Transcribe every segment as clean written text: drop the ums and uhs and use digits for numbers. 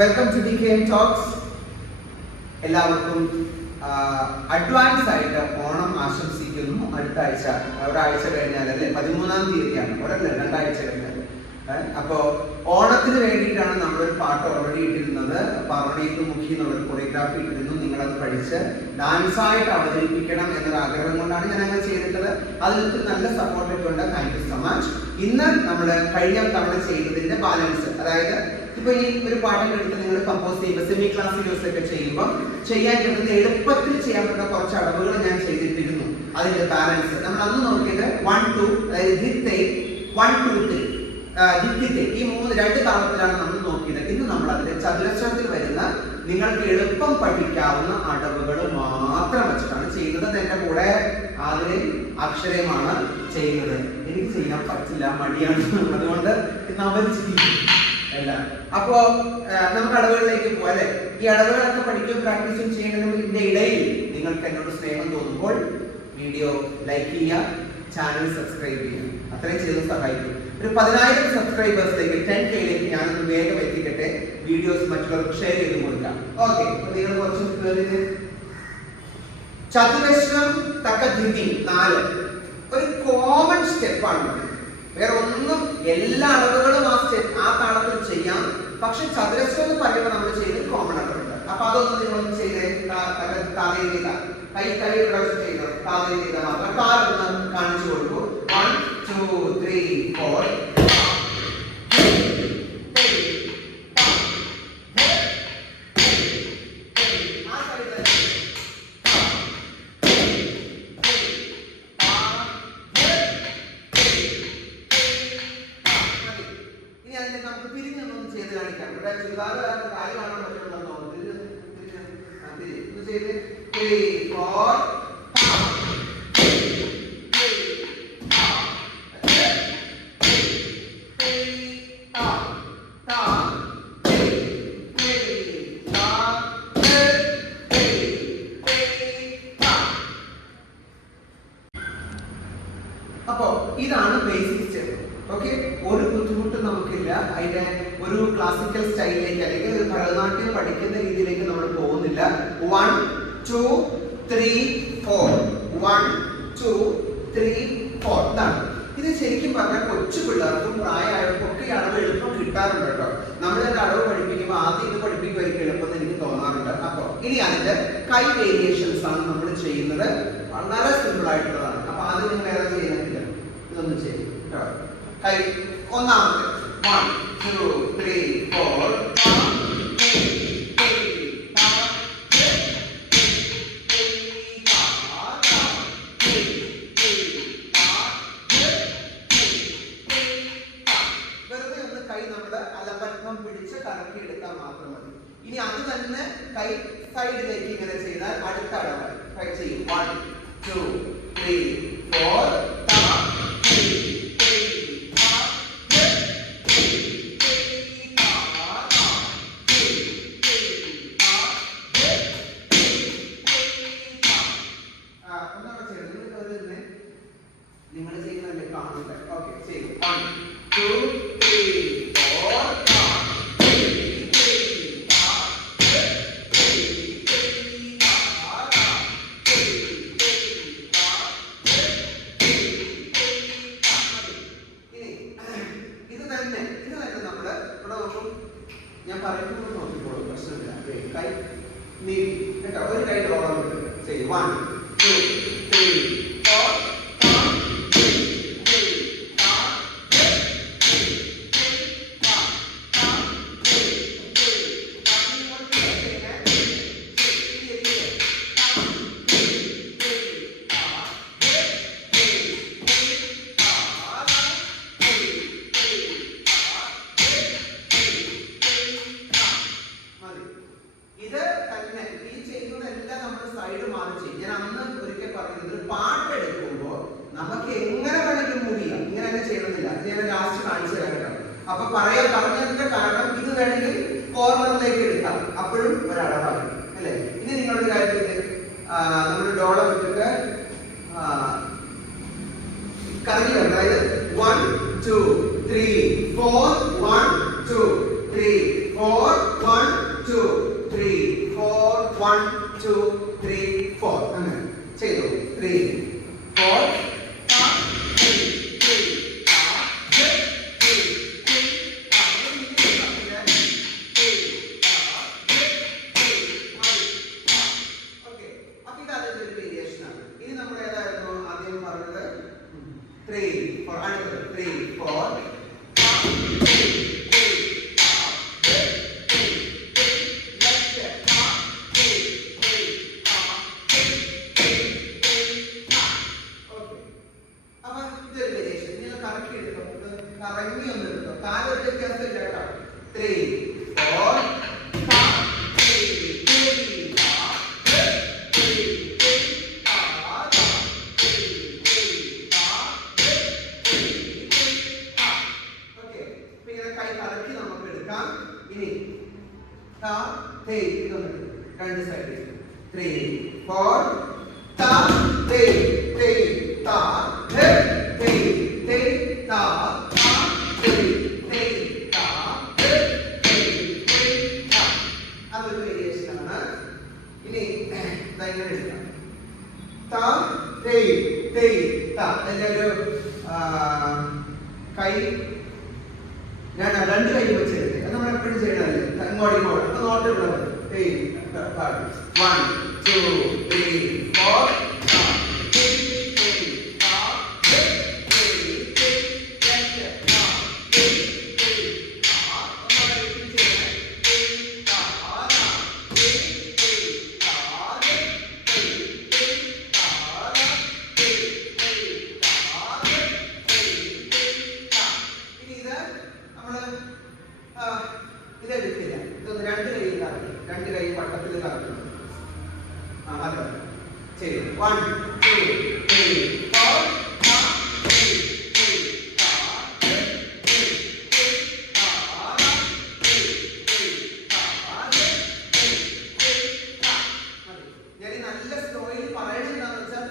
Welcome to DKM talks. എല്ലാവർക്കും advance ആയിട്ട് ഓണം ആശംസിക്കുന്നു. അടുത്ത ആഴ്ച ഒരാഴ്ച കഴിഞ്ഞാൽ അല്ലേ, 13-ാം തീയതിയാണ്, ഒരല്ലേ 2 ആഴ്ച കഴിഞ്ഞാൽ. അപ്പോൾ ഓണത്തിന് വേണ്ടിയിട്ടാണ് നമ്മളൊരു പാട്ട് ഓൾറെഡി ഇട്ടിരുന്നത്. പറവണീത്ത് മുഖി എന്നുള്ളൊരു കൊറിയോഗ്രാഫി ഇട്ടിരുന്നു. നിങ്ങളത് പഠിച്ച് ഡാൻസായിട്ട് അവതരിപ്പിക്കണം എന്നൊരു ആഗ്രഹം കൊണ്ടാണ് ഞാൻ അങ്ങനെ ചെയ്തിട്ടുള്ളത്. അതിൽ നല്ല സപ്പോർട്ടൊക്കെ ഉണ്ട്. Thank you so much. ഇന്ന് നമ്മൾ കഴിഞ്ഞ തവണ ചെയ്തതിന്റെ ബാലൻസ്, അതായത് ഇപ്പൊ ഈ ഒരു പാട്ടൊക്കെ എടുത്ത് നിങ്ങൾ കമ്പോസ് ചെയ്യുമ്പോൾ സെമി ക്ലാസിക്കൽസ് ഒക്കെ ചെയ്യുമ്പോൾ ചെയ്യാൻ പറ്റുന്ന എളുപ്പത്തിൽ ചെയ്യാൻ പറ്റുന്ന കുറച്ച് അടവുകൾ ഞാൻ ചെയ്തിട്ടിരുന്നു. അതിന്റെ ബാലൻസ് നമ്മൾ അന്ന് നോക്കിയത് 1-2, അതായത് ധിത്തേ 1-2-3 ധിത്തിത്തെ, ഈ 2 താളത്തിലാണ് നമ്മൾ നോക്കിയത്. ഇന്ന് നമ്മൾ അതിന്റെ ചതുരശ്രത്തിൽ വരുന്ന നിങ്ങൾക്ക് എളുപ്പം പഠിക്കാവുന്ന അടവുകൾ മാത്രം വെച്ചിട്ടാണ് ചെയ്യുന്നത്. എന്റെ കൂടെ അതിന് അക്ഷരമാണ് ചെയ്യുന്നത്. എനിക്ക് ചെയ്യാൻ പറ്റില്ല, മടിയാണ്. അതുകൊണ്ട് ഇന്ന് അവർ അല്ല. അപ്പോ നമുക്ക് അടവുകളിലേക്ക് പോകാം അല്ലെ. ഈ അടവുകളൊക്കെ പഠിക്കുകയും പ്രാക്ടീസും ചെയ്യണമെങ്കിൽ ഇതിന്റെ ഇടയിൽ നിങ്ങൾക്ക് എന്നോട് സ്നേഹം തോന്നുമ്പോൾ വീഡിയോ ലൈക്ക് ചെയ്യുക, ചാനൽ സബ്സ്ക്രൈബ് ചെയ്യുക. അത്രയും ചെയ്ത് സഹായിക്കും. ഒരു 10,000 സബ്സ്ക്രൈബേഴ്സിലേക്ക് 10K ഞാനൊന്ന് വേഗം എത്തിക്കട്ടെ. വീഡിയോസ് മറ്റുള്ളവർക്ക് ഷെയർ ചെയ്ത് കൊടുക്കാം. ഓക്കെ, നിങ്ങൾ കുറച്ച് ചതുരശ്രം തക്ക ധിതി 4 ഒരു കോമൺ സ്റ്റെപ്പാണ്. വേറെ ഒന്നും, എല്ലാ അളവുകളും ആ താളത്തിൽ ചെയ്യാം. പക്ഷെ ചതുരശ്രം എന്ന് പറയുമ്പോൾ നമ്മൾ ചെയ്യുന്നത് കോമൺ അളവുണ്ട്. അപ്പൊ അതൊന്നും നിങ്ങളൊന്നും ചെയ്തേ. കൈ പ്രാവശ്യം ചെയ്തത് താതേ ചെയ്ത മാത്രം കാലൊന്ന് കാണിച്ചു കൊടുക്കൂ. 1 2 3 4 നമുക്ക് പിരിഞ്ഞൊന്നും ചെയ്ത് കാണിക്കാം. ഇവിടെ ചുരിദാറ് കാല് കാണാൻ പറ്റുന്നുണ്ടോ? ചെയ്ത് 3 4 അപ്പോ ഇതാണ് ബേസിക് സ്റ്റെപ്പ്. ഓക്കെ, ഒരു ബുദ്ധിമുട്ടും നമുക്കില്ല. അതിന്റെ ഒരു ക്ലാസിക്കൽ സ്റ്റൈലിലേക്ക് അല്ലെങ്കിൽ ഒരു ഭരതനാട്യം പഠിക്കുന്ന രീതിയിലേക്ക് നമ്മൾ പോകുന്നില്ല. 1 2 3 4 1 2 3 4 ഇതാണ്. ഇത് ശരിക്കും പറഞ്ഞാൽ കൊച്ചു പിള്ളേർക്കും പ്രായമായവർക്കും ഒക്കെ ഈ അളവ് എളുപ്പം കിട്ടാറുണ്ട് കേട്ടോ. നമ്മളൊക്കെ അളവ് പഠിപ്പിക്കുമ്പോൾ ആദ്യം ഇത് പഠിപ്പിക്കുമായിരിക്കും എളുപ്പം എനിക്ക് തോന്നാറുണ്ട്. അപ്പോൾ ഇനി അതിന്റെ കൈ വേരിയേഷൻസ് ആണ് നമ്മൾ ചെയ്യുന്നത്. വളരെ സിമ്പിൾ ആയിട്ടുള്ളതാണ്. അപ്പൊ ആദ്യം നിങ്ങൾ ഏതാ ചെയ്യുന്നില്ല, ഇതൊന്നും ചെയ്യും കേട്ടോ. കൈ ഒന്നാമത്തെ 1 2 3 4 വെറുതെ ഒന്ന് കൈ നമ്മുടെ അലമ്പൽപ്പം പിടിച്ച് കറക്കി എടുത്താൽ മാത്രം മതി. ഇനി അത് തന്നെ കൈ സൈഡിലേക്ക് ഇങ്ങനെ ചെയ്താൽ അടുത്ത അളവ് കൈ ചെയ്യും. 1 2 3 4 നിങ്ങൾ ചെയ്യുന്നതല്ലേ കാണുന്നത്. ഓക്കെ, ചെയ്യും. 1 2 3 4 ഇത് തന്നെ നമ്മള് ഇവിടെ നോക്കും. ഞാൻ പറയുമ്പോൾ നോക്കിക്കോളൂ, പ്രശ്നമില്ല. കൈ നീട്ടി കേട്ടോ. ഒരു കൈ ഡോളം ചെയ്യും. 1 2 3 4 ഇത് തന്നെ. ഈ ചെയ്യുന്നതെല്ലാം നമ്മൾ സൈഡ് മാറി ചെയ്യും. ഞാൻ അന്ന് ഒരിക്കൽ പറയുന്നത്, ഒരു പാട്ട് എടുക്കുമ്പോൾ നമുക്ക് എങ്ങനെ വേണമെങ്കിലും മൂവ് ചെയ്യാം. ഇങ്ങനെ തന്നെ ചെയ്യണമെന്നില്ല. ഞാൻ ലാസ്റ്റ് കാണിച്ചു തരാം കേട്ടോ. അപ്പൊ പറഞ്ഞതിന്റെ കാരണം ഇത് വേണമെങ്കിൽ കോർണറിലേക്ക് എടുക്കാം. അപ്പോഴും ഒരളവാണ് അല്ലേ. ഇനി നിങ്ങളുടെ കാര്യത്തിൽ നമ്മൾ ഡോളം ഇട്ടിട്ട് കറങ്ങി വരണം. അതായത് 1 2 3 4 1 2 3 4 1 1 2 3 4 അങ്ങനെ ചെയ്തു 3 4 രണ്ട് സൈഡിൽ 3 4 ta te te ta he te te ta ta te te ta he te te ta അതൊരു വേരിയേഷൻ ആണ്. ഇനി ഇങ്ങനെ എടുക്കാം ta te te ta അതിന്റെ ഒരു കൈ ഞാൻ രണ്ട് കൈ വെച്ചെടുത്ത് അത് നമ്മൾ എപ്പോഴും ചെയ്യണമല്ലേ ഇങ്ങോട്ട് ഇങ്ങോട്ട് അത് നോട്ടുള്ളത് 1 2 3 4 ഇതെടുക്കില്ല ഇതൊന്ന് രണ്ട് കൈ കറക്കി രണ്ട് കൈ പട്ടത്തിൽ കറക്കി അത് ചെയ്യും 1 2 3 4 ഞാൻ നല്ല സ്ലോയിൽ പറയണെന്താന്ന് വെച്ചാൽ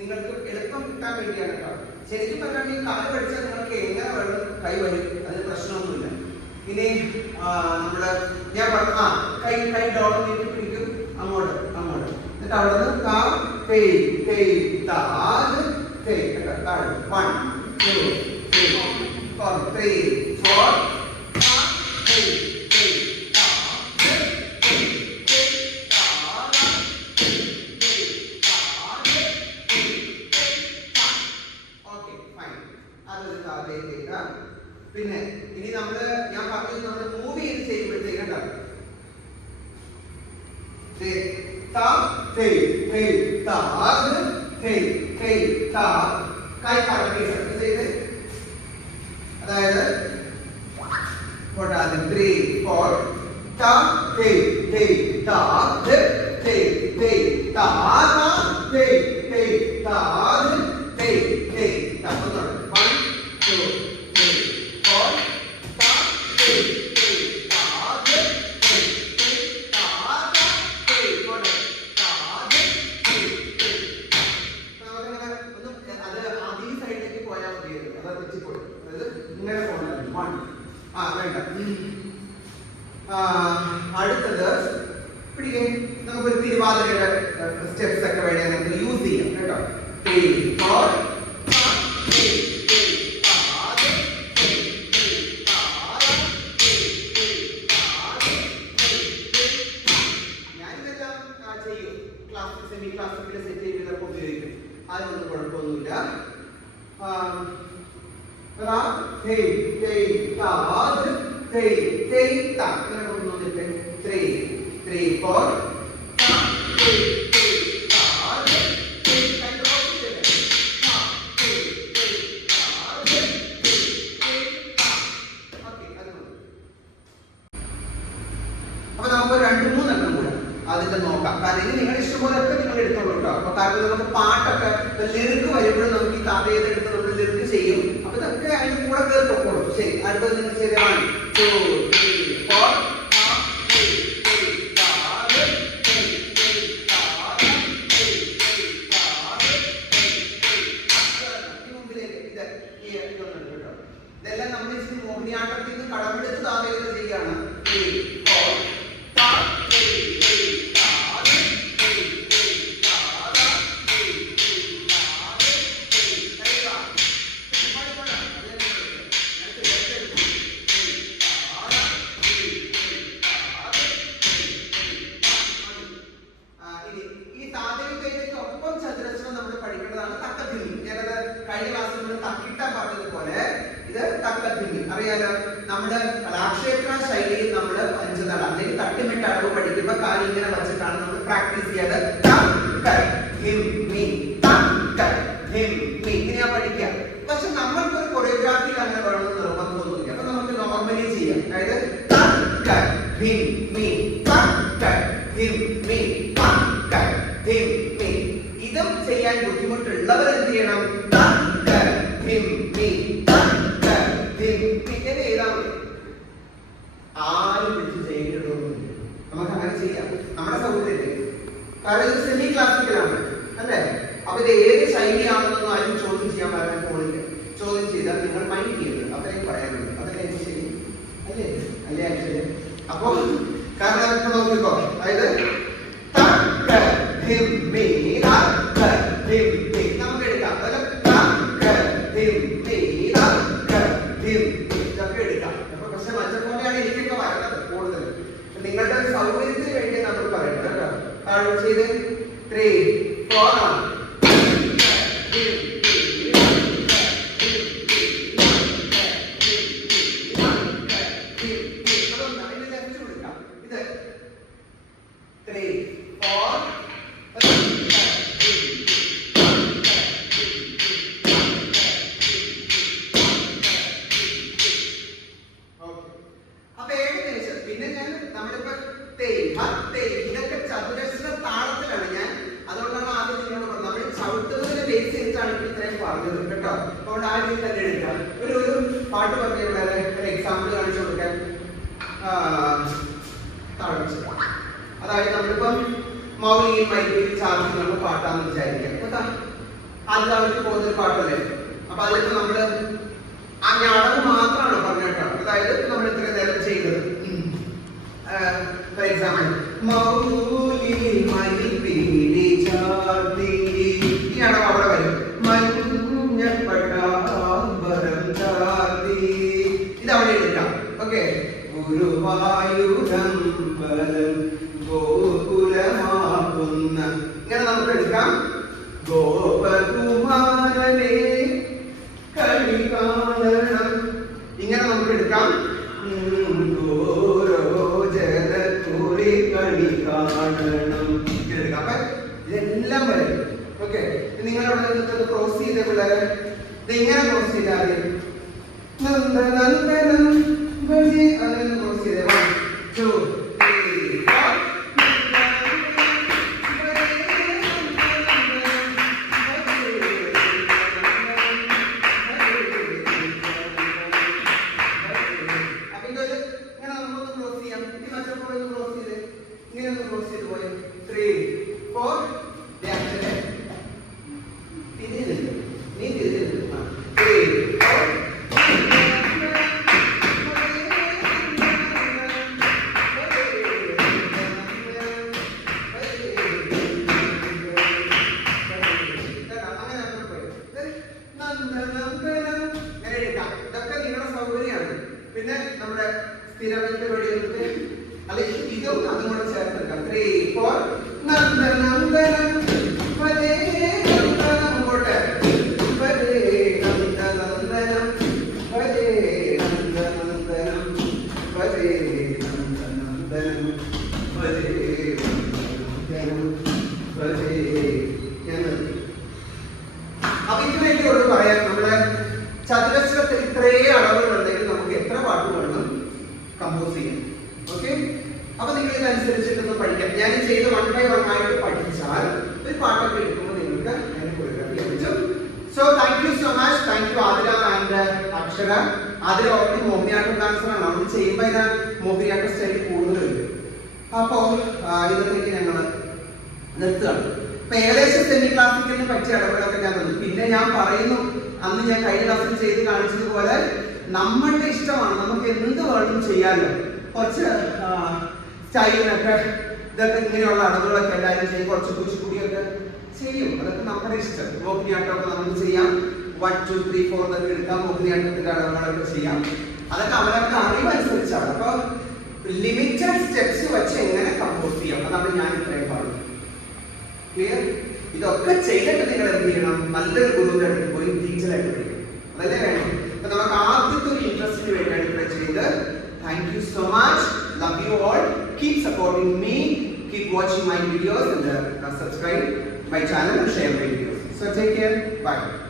നിങ്ങൾക്ക് എളുപ്പം കിട്ടാൻ വേണ്ടിയാണ് കേട്ടോ. ശരിക്കും പറഞ്ഞാൽ ഈ കാല് പഠിച്ചാൽ നിങ്ങൾക്ക് എങ്ങനെ വേണം കൈ വരും, അതിന് പ്രശ്നമൊന്നുമില്ല. ഇനി നമ്മള് ഞാൻ പറഞ്ഞു കൈ കൈ ഡോളം നീട്ടി പിടിക്കും അങ്ങോട്ട് അങ്ങോട്ട് എന്നിട്ട് അവിടെ നിന്ന് താ തേ തേ താ തേ താഴെ 1 2 3 4 പിന്നെ ഇനി നമ്മള് ഞാൻ പറഞ്ഞത് നമ്മൾ മൂവ് ചെയ്ത് ചെയ്യുമ്പോഴത്തേക്ക് ഉണ്ടാവും കൈ കറക്റ്റ് ചെയ്ത് അതായത് ആദ്യം 3 4 ta te te ta te te te ta ta te te ta te te ta 1 2 അടുത്തത് പിടിക്കേ നമുക്ക് ഒരു തിരുവാതിരയുടെ സ്റ്റെപ്സ് ഒക്കെ വേണേ നമുക്ക് യൂസ് ചെയ്യാം കേട്ടോ 3 4 ഞാനിതെല്ലാം ചെയ്യും ക്ലാസ്സിൽ സെമി ക്ലാസ്സിക്കൽ സെറ്റ് ചെയ്തപ്പോൾ ഉപയോഗിക്കും, അതിനൊന്നും കുഴപ്പമൊന്നുമില്ല. Hey, hey, ta, hey, hey, ta. Kita nak menunjukkan 3, 3, 4. Ta, hey, hey, ta, hey, kain terus kita. Ta, hey, hey, ta, hey, hey, ta. Okay, ada. അപ്പോൾ നമുക്ക് 2-3 എണ്ണം കൂടെ അതിന്റെ നോക്കാം. കാരണം ഇത് നിങ്ങളുടെ ഇഷ്ടംപോലൊക്കെ നിങ്ങൾ എടുത്തോളൂ കേട്ടോ. അപ്പൊ കാരണം നമുക്ക് പാട്ടൊക്കെ ലിറിക്ക് വരുമ്പോഴും നമുക്ക് ഈ കഥ ചെയ്തെടുത്ത് നമ്മൾ ലിറിക്ക് ചെയ്യും. അപ്പൊ ഇതൊക്കെ അതിന് കൂടെ കേൾക്കോളൂ. ശരി, അടുത്തത് നിങ്ങൾ ചെയ്ത 1 2 3 4 ഇതെല്ലാം നമ്മൾ മോഹിനിയാട്ടത്തിൽ നിന്ന് കടമെടുത്ത് താമസം ചെയ്യാണ്. 3 4 ഇങ്ങനെ വെച്ചിട്ടാണ് നമ്മൾ പ്രാക്ടീസ് ചെയ്യാറ്. ഇങ്ങനെയാ പഠിക്കുക. പക്ഷെ നമ്മൾക്ക് ഒരു കൊറിയോഗ്രാഫി അങ്ങനെ വേണമെന്ന് നിർബന്ധമൊന്നുമില്ല. അപ്പൊ നമുക്ക് നോർമലി ചെയ്യാം. അതായത് ഇതും ചെയ്യാൻ ബുദ്ധിമുട്ടുള്ളവർ എന്ത് ചെയ്യണം? ആരും പിടിച്ച് ചെയ്തിട്ടൊന്നുമില്ല. നമുക്ക് അങ്ങനെ ചെയ്യാം, നമ്മുടെ സൗകര്യത്തിൽ. കാരണം ഇത് സെമി ക്ലാസിക്കലാണ് അല്ലേ? അപ്പൊ ഇത് ഏത് ശൈലിയാണെന്നൊന്നും ആരും ചോദ്യം ചെയ്യാൻ പറയാൻ പോണില്ല. ചോദ്യം ചെയ്താൽ നിങ്ങൾ മൈൻഡ് ചെയ്യരുത്. അത്രയും പറയാനുണ്ട്. അതല്ലേ ശരി അല്ലേ? അല്ലേ ആക്ച്വലി? അപ്പൊ കാരണം ഇപ്പൊ നോക്കിക്കോ. അതായത് നമുക്ക് എടുക്കാം. ഇതൊക്കെ എടുക്കാം. അപ്പൊ പക്ഷെ മറ്റപ്പോലെയാണ് എനിക്കൊക്കെ വരണത് കൂടുതൽ. നിങ്ങളുടെ സൗകര്യത്തിന് വേണ്ടി നമ്മൾ പറയുന്നത് കേട്ടോ. താഴെ ചെയ്ത് 3, 4 ആണ്. ഇതൊക്കെ ചതുരശ്ര താളത്തിലാണ്. ഞാൻ അതുകൊണ്ടാണ് ആദ്യം നിങ്ങളോട് പറഞ്ഞത്. നമ്മൾ ചവിട്ടുന്നതിന് ബേസ് ചെയ്തിട്ടാണ് ഇത്രയും പറഞ്ഞത് കേട്ടോ. അതുകൊണ്ട് ആ രീതി തന്നെ എടുക്കാം. ഒരു പാട്ട് പറഞ്ഞു ഒരു എക്സാമ്പിൾ കാണിച്ചു കൊടുക്കാൻ. അതായത് നമ്മളിപ്പം മൗലിയും മൈലിയും ചാർജ് നമ്മൾ പാട്ടാന്ന് വിചാരിക്കാം. ആദ്യകാലത്ത് പോകുന്നൊരു പാട്ടല്ലേ. അപ്പൊ അതിലിപ്പോ നമ്മള് ആ ഞാടകം മാത്രമാണ് പറഞ്ഞേക്കാം. അതായത് നമ്മൾ ഇത്ര നേരം ചെയ്തത്. ഫോർ എക്സാമ്പിൾ ഈ അടവ് അവിടെ വരും. ഇതവിടെ എടുക്കാം. ഓക്കെ. ഗുരുവായൂരമ്പലം ഗോകുലമാകുന്ന ഇങ്ങനെ നമുക്ക് എടുക്കാം. ഗോപകുമാരനെ കളി കാണണം ഇങ്ങനെ നമുക്ക് എടുക്കാം. കളി കാണണം എടുക്കാം. അപ്പൊ ഇതെല്ലാം വരും. ഓക്കെ. നിങ്ങളവിടെ നിന്നിട്ട് ക്രോസ് ചെയ്ത പിള്ളേരെ ഇതെങ്ങനെ ക്രോസ് ചെയ്താൽ നന്ദനന്ദനം അങ്ങനെ ക്രോസ് ചെയ്തേ. 1, 2, 3, 4. പിന്നെ നമ്മുടെ സ്ഥിരമായിട്ട് വെടിയെടുത്ത് അല്ലെങ്കിൽ ഇതും അതും കൂടെ ചേർത്തെടുക്കാം. 3, 4 നന്ദനന്ദനം പരേ നന്ദനം അങ്ങോട്ട് പരേ നന്ദനന്ദനം പരേ നന്ദനന്ദനം പരേ നന്ദനന്ദനം പരേ നന്ദനം പരേ. അപ്പൊ ഇതിലേക്ക് ഉള്ളു പറയാൻ. നമ്മുടെ ചതുരശ്രത്തിൽ ഇത്രയും അളവുകളുണ്ടെങ്കിൽ നമുക്ക് എത്ര പാട്ട് വേണം കമ്പോസ് ചെയ്യാം. ഓക്കെ. അപ്പൊ നിങ്ങൾ ഇതനുസരിച്ചിട്ടൊന്ന് പഠിക്കാം. ഞാൻ ചെയ്ത് 1 by 1 ആയിട്ട് പഠിച്ചാൽ ഒരു പാട്ടൊക്കെ എടുക്കുമ്പോൾ നിങ്ങൾക്ക് അതിന് കൊറിയോഗ്രാഫി ലഭിക്കും. So thank you so much. Thank you Athira and അക്ഷര. ആതിര ഓൾറെഡി മോഹിനിയാട്ടം ഡാൻസറാണ്. നമ്മൾ ചെയ്യുമ്പോൾ ഇത് മോഹിനിയാട്ടം സ്റ്റൈൽ കൂടുതലുണ്ട്. അപ്പോ ഇതൊക്കെ ഞങ്ങൾ നിർത്തുകയാണ്. ഇപ്പൊ ഏകദേശം സെമി ക്ലാസിക്കലിന് പറ്റിയ ഇടപെടലൊക്കെ ഞാൻ തന്നു. പിന്നെ ഞാൻ പറയുന്നു, അന്ന് ഞാൻ കഴിഞ്ഞ ക്ലാസ്സിൽ ചെയ്ത് കാണിച്ചതുപോലെ നമ്മളുടെ ഇഷ്ടമാണ്. നമുക്ക് എന്ത് വേണം ചെയ്യാമല്ലോ. കുറച്ച് സ്റ്റൈലിനൊക്കെ ഇതൊക്കെ ഇങ്ങനെയുള്ള അടവുകളൊക്കെ എല്ലാവരും ചെയ്യും. കുറച്ച് കുച്ചിപ്പുടിയൊക്കെ ചെയ്യും. അതൊക്കെ നമ്മുടെ ഇഷ്ടം. മോഹിനിയാട്ടമൊക്കെ നമുക്ക് ചെയ്യാം. 1, 2, 3, 4 എന്നൊക്കെ എടുക്കാം. മോഹിനിയാട്ടത്തിന്റെ അടവുകളൊക്കെ ചെയ്യാം. അതൊക്കെ അവരവരുടെ അറിവനുസരിച്ചാണ്. അപ്പൊ ലിമിറ്റഡ് സ്റ്റെപ്സ് വെച്ച് എങ്ങനെ കമ്പോസ് ചെയ്യാം അതാണ് ഞാൻ ഇത്രയും പറഞ്ഞത്. ക്ലിയർ? ഇതൊക്കെ ചെയ്തിട്ട് നിങ്ങൾ എന്ത് ചെയ്യണം? നല്ലൊരു ഗുരുവിന്റെ അടുത്ത് പോയി ടീച്ചറായിട്ട് പഠിക്കണം. അതല്ലേ വേണം. അപ്പൊ നമുക്ക് ആദ്യത്തെ ഒരു ഇൻട്രസ്റ്റിന് വേണ്ടിയാണ് ഇവിടെ ചെയ്ത്. Thank you so much. Love you all. Keep supporting me. keep watching my videos and subscribe my channel and share my videos. So take care. Bye.